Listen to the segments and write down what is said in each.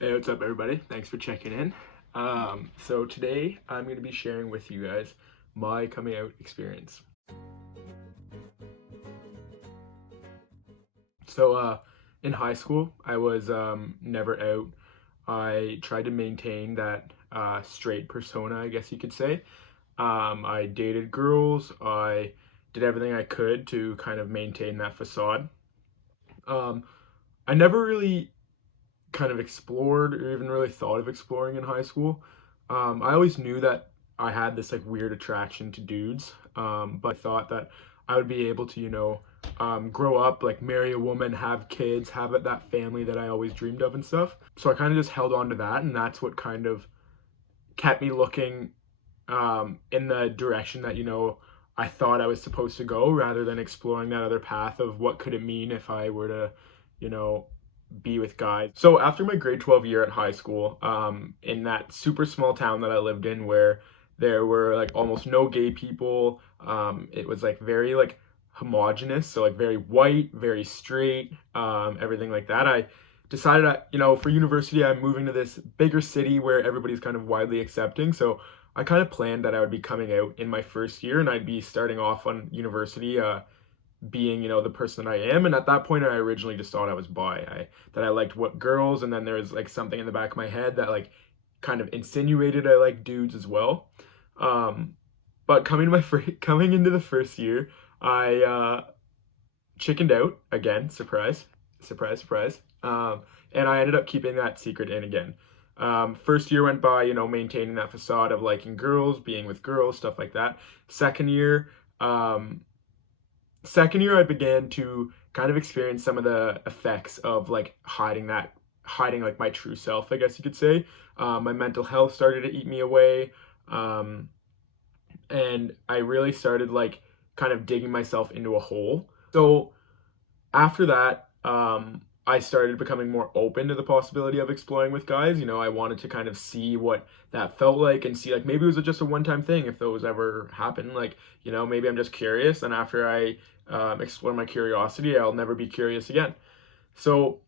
Hey, what's up, everybody? Thanks for checking in. So today I'm going to be sharing with you guys my coming out experience. So in high school, I was never out. I tried to maintain that straight persona, I guess you could say. I dated girls. I did everything I could to kind of maintain that facade. Um, I never really kind of explored or even really thought of exploring in high school. I always knew that I had this like weird attraction to dudes, but I thought that I would be able to, grow up, like marry a woman, have kids, have that family that I always dreamed of and stuff. So I kind of just held on to that, and that's what kind of kept me looking in the direction that, I thought I was supposed to go rather than exploring that other path of what could it mean if I were to, you know, be with guys. So after my grade 12 year at high school, in that super small town that I lived in where there were like almost no gay people, it was like very like homogenous, so like very white, very straight, everything like that. I decided that, for university, I'm moving to this bigger city where everybody's kind of widely accepting. So I kind of planned that I would be coming out in my first year and I'd be starting off on university, being, the person that I am. And at that point, I originally just thought I was bi. That I liked what girls, and then there was like something in the back of my head that like kind of insinuated I like dudes as well. Um, but coming into the first year, I chickened out again. Surprise, surprise, surprise. And I ended up keeping that secret in again. First year went by, maintaining that facade of liking girls, being with girls, stuff like that. Second year, um, second year I began to kind of experience some of the effects of like hiding like my true self, I guess you could say. My mental health started to eat me away. Um, and I really started like kind of digging myself into a hole. So after that, I started becoming more open to the possibility of exploring with guys. I wanted to kind of see what that felt like and see like maybe it was just a one-time thing if those ever happen. Like, maybe I'm just curious, and after I explore my curiosity, I'll never be curious again. So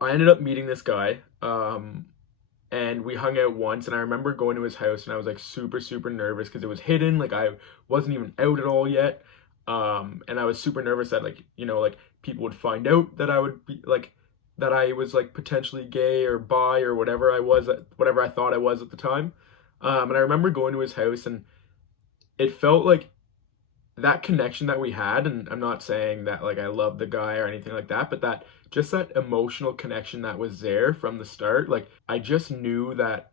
I ended up meeting this guy, and we hung out once, and I remember going to his house, and I was like super, super nervous because it was hidden. Like I wasn't even out at all yet. And I was super nervous that like, like people would find out that I would be like, that I was like potentially gay or bi or whatever I was, whatever I thought I was at the time. And I remember going to his house, and it felt like that connection that we had, and I'm not saying that like I love the guy or anything like that, but that just that emotional connection that was there from the start, like I just knew that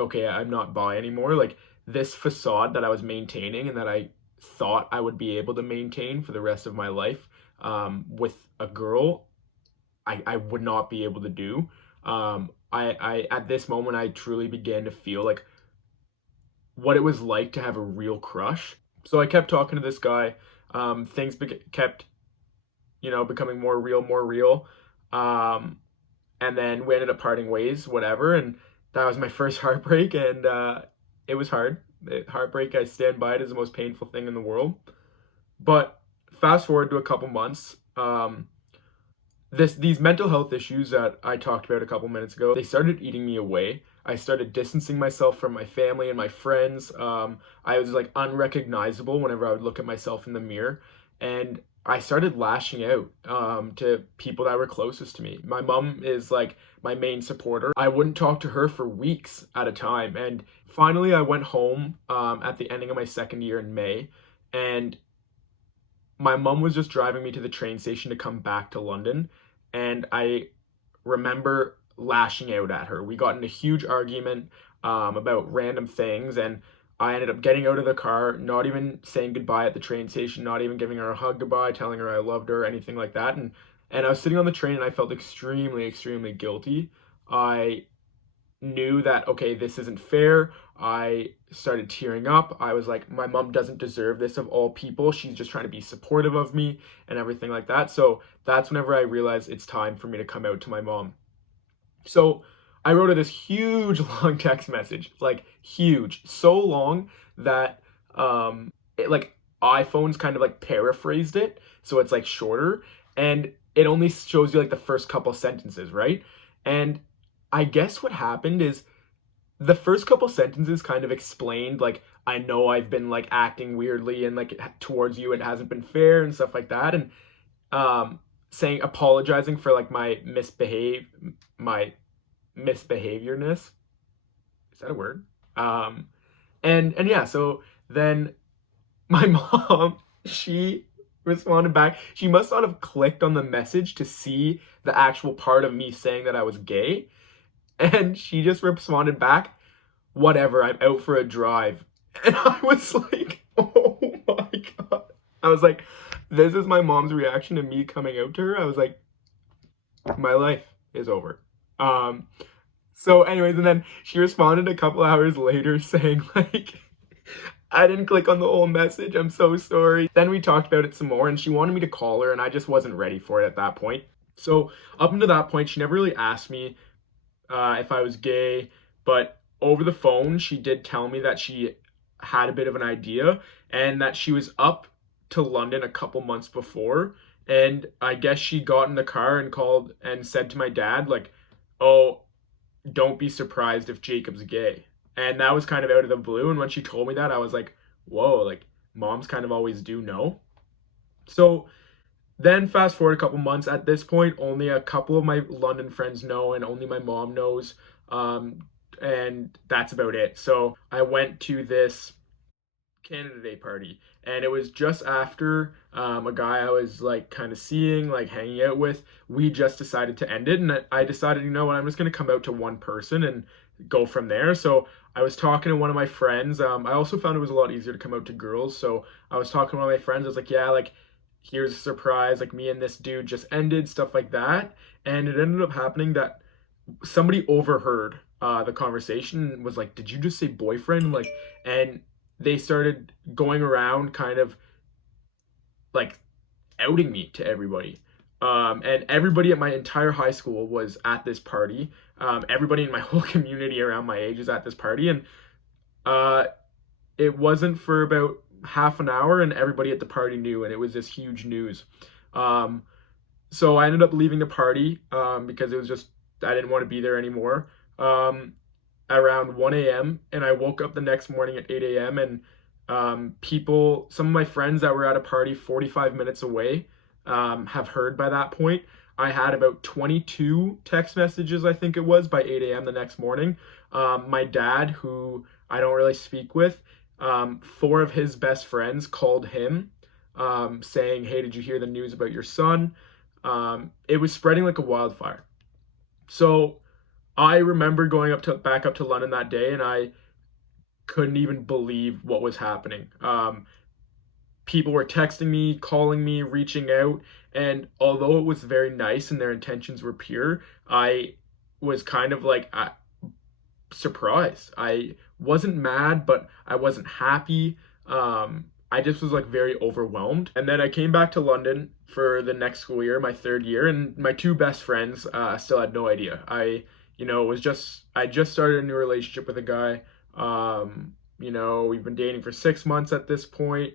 okay, I'm not bi anymore. Like this facade that I was maintaining and that I thought I would be able to maintain for the rest of my life, with a girl, I would not be able to do. I at this moment I truly began to feel like what it was like to have a real crush. So I kept talking to this guy. Things kept, becoming more real, more real. Um, and then we ended up parting ways, whatever. And that was my first heartbreak, and it was hard. Heartbreak, I stand by it, is the most painful thing in the world. But fast forward to a couple months. These mental health issues that I talked about a couple minutes ago, they started eating me away. I started distancing myself from my family and my friends. I was like unrecognizable whenever I would look at myself in the mirror, and I started lashing out to people that were closest to me. My mom is like my main supporter. I wouldn't talk to her for weeks at a time, and finally I went home at the ending of my second year in May, and my mom was just driving me to the train station to come back to London, and I remember lashing out at her. We got in a huge argument about random things, and I ended up getting out of the car, not even saying goodbye at the train station, not even giving her a hug goodbye, telling her I loved her, anything like that. And I was sitting on the train, and I felt extremely, extremely guilty. I knew that okay, this isn't fair. I started tearing up. I was like, my mom doesn't deserve this of all people. She's just trying to be supportive of me and everything like that. So that's whenever I realized it's time for me to come out to my mom. So I wrote her this huge long text message, like huge, so long that it like iPhones kind of like paraphrased it, so it's like shorter, and it only shows you like the first couple sentences, right? And I guess what happened is the first couple sentences kind of explained like, I know I've been like acting weirdly and like towards you, it hasn't been fair and stuff like that, and um saying, apologizing for like my misbehaviorness. Is that a word? And yeah, so then my mom, she responded back. She must not have clicked on the message to see the actual part of me saying that I was gay, and she just responded back, whatever, I'm out for a drive. And I was like, oh my God. I was like, this is my mom's reaction to me coming out to her. I was like, my life is over. Um, so anyways, and then she responded a couple hours later saying like, I didn't click on the whole message. I'm so sorry. Then we talked about it some more and she wanted me to call her and I just wasn't ready for it at that point. So up until that point, she never really asked me if I was gay, but over the phone, she did tell me that she had a bit of an idea and that she was up to London a couple months before. And I guess she got in the car and called and said to my dad, like, oh, don't be surprised if Jacob's gay. And that was kind of out of the blue. And when she told me that, I was like, whoa, like moms kind of always do know. So then fast forward a couple months. At this point, only a couple of my London friends know, and only my mom knows. And that's about it. So I went to this Canada Day party, and it was just after a guy I was like kind of seeing, like hanging out with. We just decided to end it, and I decided, you know what, I'm just gonna come out to one person and go from there. So I was talking to one of my friends. I also found it was a lot easier to come out to girls. So I was talking to one of my friends. I was like, yeah, like here's a surprise. Like me and this dude just ended, stuff like that. And it ended up happening that somebody overheard the conversation and was like, did you just say boyfriend? Like, and they started going around kind of like outing me to everybody. And everybody at my entire high school was at this party. Everybody in my whole community around my age is at this party. And uh, it wasn't for about half an hour, and everybody at the party knew, and it was this huge news. Um, so I ended up leaving the party because it was just, I didn't want to be there anymore. Um, Around 1 a.m. and I woke up the next morning at 8 a.m. and some of my friends that were at a party 45 minutes away have heard by that point. I had about 22 text messages, I think it was, by 8 a.m. the next morning. My dad, who I don't really speak with, four of his best friends called him saying, hey, did you hear the news about your son? It was spreading like a wildfire. So I remember going back up to London that day, and I couldn't even believe what was happening. People were texting me, calling me, reaching out, and although it was very nice and their intentions were pure, I was kind of like surprised. I wasn't mad, but I wasn't happy. I just was like very overwhelmed. And then I came back to London for the next school year, my third year, and my two best friends still had no idea. I just started a new relationship with a guy. We've been dating for 6 months at this point.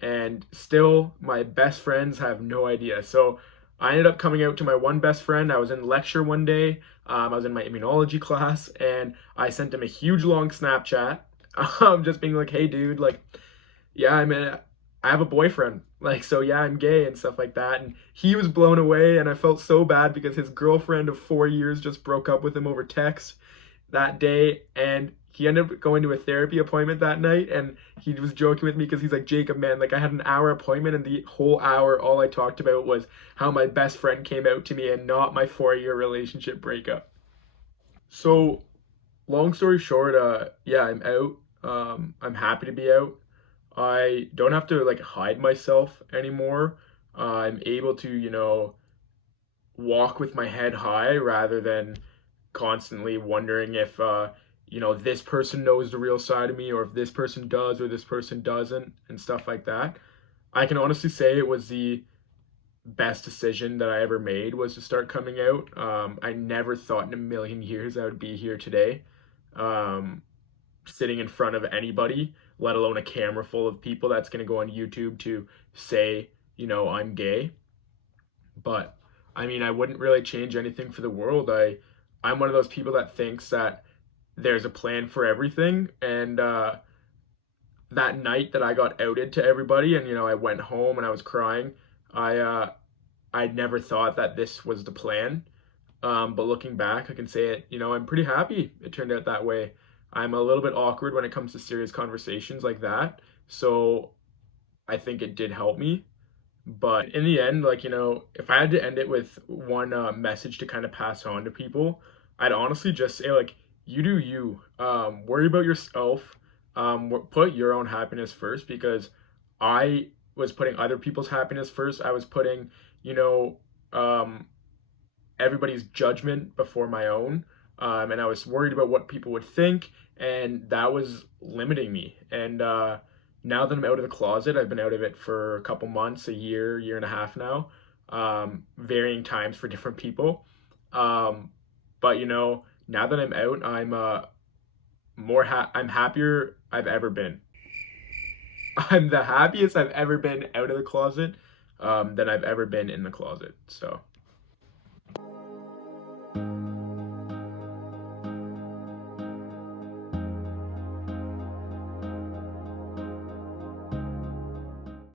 And still my best friends have no idea. So I ended up coming out to my one best friend. I was in lecture one day. I was in my immunology class, and I sent him a huge long Snapchat, just being like, hey dude, like, yeah, I have a boyfriend. Like, so yeah, I'm gay and stuff like that. And he was blown away, and I felt so bad because his girlfriend of 4 years just broke up with him over text that day. And he ended up going to a therapy appointment that night, and he was joking with me because he's like, Jacob, man, like I had an hour appointment, and the whole hour, all I talked about was how my best friend came out to me and not my 4 year relationship breakup. So, long story short, yeah, I'm out. I'm happy to be out. I don't have to like hide myself anymore. I'm able to, walk with my head high rather than constantly wondering if, this person knows the real side of me, or if this person does or this person doesn't, and stuff like that. I can honestly say it was the best decision that I ever made, was to start coming out. I never thought in a million years I would be here today. Um, sitting in front of anybody, let alone a camera full of people that's going to go on YouTube to say, I'm gay. But I mean, I wouldn't really change anything for the world. I'm one of those people that thinks that there's a plan for everything, and that night that I got outed to everybody, and I went home and I was crying, I never thought that this was the plan. But looking back, I can say it, I'm pretty happy it turned out that way. I'm a little bit awkward when it comes to serious conversations like that. So I think it did help me. But in the end, like, if I had to end it with one message to kind of pass on to people, I'd honestly just say, like, you do you. Worry about yourself. Put your own happiness first, because I was putting other people's happiness first. I was putting, you know, um, everybody's judgment before my own. And I was worried about what people would think, and that was limiting me. And now that I'm out of the closet, I've been out of it for a couple months, a year, year and a half now, varying times for different people. Um, but now that I'm out, I'm happier I've ever been. I'm the happiest I've ever been out of the closet, than I've ever been in the closet. So.